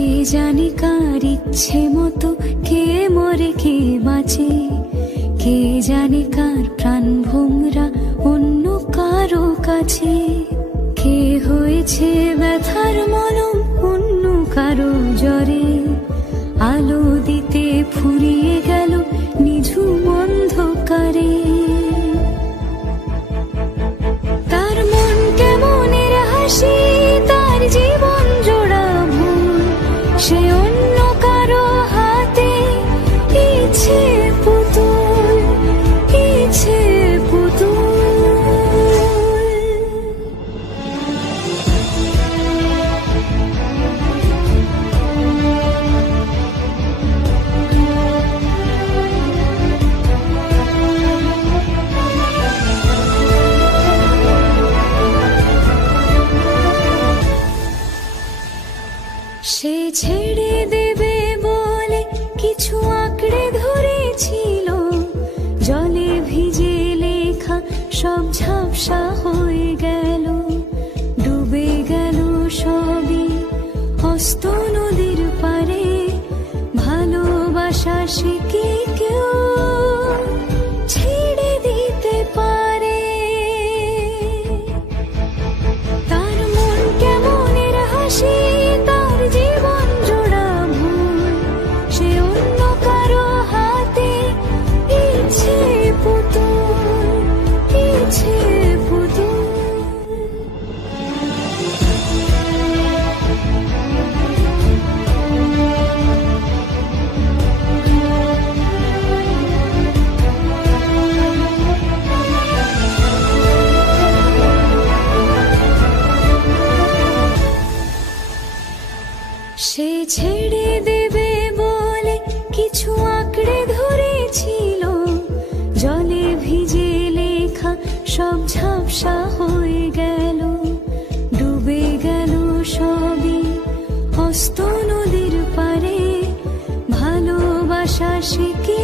কে জানে কার ইচ্ছে মতো কে মরে কে বাঁচে, কে জানে কার প্রাণ ভোমরা অন্য কারো কাছে, কে হয়েছে ব্যথার মলম অন্য কারো জ্বরে, আলো দিতে ফুরিয়ে গেল নিঝুম অন্ধকারে। তার মন কেমনের হাসি, তার জীবন জোড়া ভুল, সে অন্য কারো হাতে ইচ্ছে পুতুল, ইচ্ছে পুতুল। সে ছেড়ে দেবে বলে কিছু আঁকড়ে ধরেছিল, জলে ভিজে লেখা সব ঝাপসা হয়ে গেল, ডুবে গেল সবই হস্ত নদীর পারে। ভালোবাসা সে কি কেউ ছেড়ে দিতে পারে? তার মন কেমনের হাসি, জীবন জোড়া ভুল, সে অন্য কারো হাতে ইচ্ছে পুতুল, ইচ্ছে পুতুল। সে ছেড়ে দেবে বলে কিছু আঁকড়ে ধরেছিল, জলে ভিজে লেখা সব ঝাপসা হয়ে গেল, ডুবে গেল সবই হস্ত নদীর পারে। ভালোবাসা সে কি